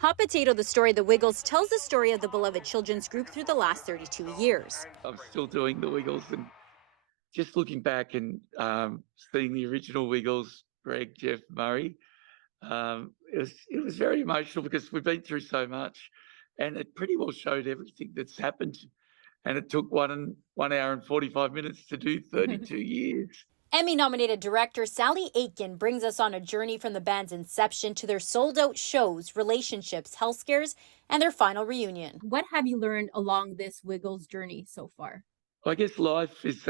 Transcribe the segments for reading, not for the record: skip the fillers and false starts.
Hot Potato, the story of the Wiggles, tells the story of the beloved children's group through the last 32 years. I'm still doing the Wiggles, and just looking back and seeing the original Wiggles, Greg, Jeff, Murray, it was very emotional because we've been through so much, and it pretty well showed everything that's happened. And it took 1 hour and 45 minutes to do 32 years. Emmy-nominated director Sally Aitken brings us on a journey from the band's inception to their sold-out shows, relationships, health scares, and their final reunion. What have you learned along this Wiggles journey so far? I guess life is,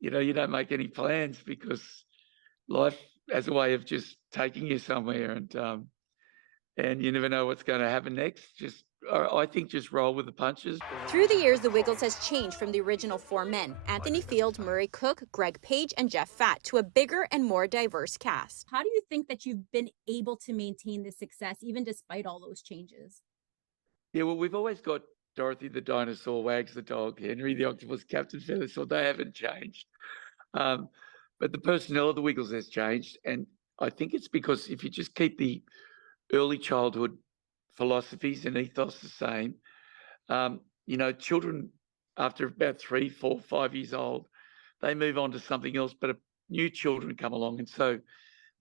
you don't make any plans because life has a way of just taking you somewhere, and you never know what's going to happen next. I think just roll with the punches. Through the years, the Wiggles has changed from the original four men, Anthony Field, Murray Cook, Greg Page, and Jeff Fatt, to a bigger and more diverse cast. How do you think that you've been able to maintain this success, even despite all those changes? Yeah, well, we've always got Dorothy the dinosaur, Wags the dog, Henry the octopus, Captain Feathersword. They haven't changed. But the personnel of the Wiggles has changed. And I think it's because if you just keep the early childhood philosophies and ethos the same, children after about 3, 4, 5 years old, they move on to something else, but new children come along. And so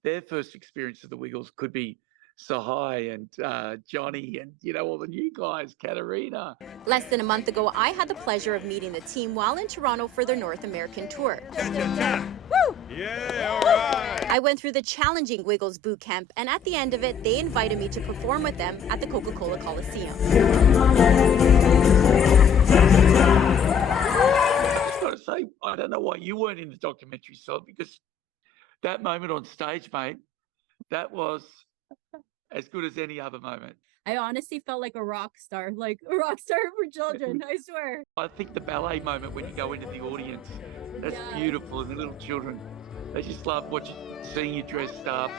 their first experience of the Wiggles could be Sahai and Johnny and, all the new guys, Katarina. Less than a month ago, I had the pleasure of meeting the team while in Toronto for their North American tour. Woo! Yeah, all right. I went through the challenging Wiggles boot camp, and at the end of it, they invited me to perform with them at the Coca-Cola Coliseum. I just got to say, I don't know why you weren't in the documentary, Sol, because that moment on stage, mate, that was as good as any other moment. I honestly felt like a rock star for children, I swear. I think the ballet moment when you go into the audience, that's beautiful. And the little children, they just love seeing you dressed up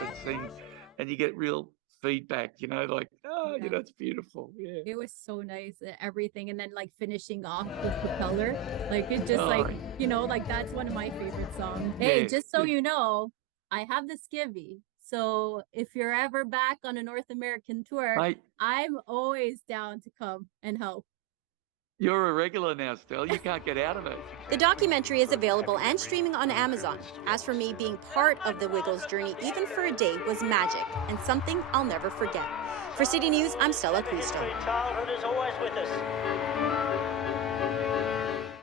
and you get real feedback, it's beautiful. Yeah. It was so nice, everything. And then finishing off with Propeller, it just that's one of my favorite songs. Hey, just so you know, I have the skivvy. So if you're ever back on a North American tour, Mate, I'm always down to come and help. You're a regular now, Stella. You can't get out of it. The documentary is available and streaming on Amazon. As for me, being part of the Wiggles journey, even for a day, was magic and something I'll never forget. For City News, I'm Stella Acquisto. Childhood is always with us.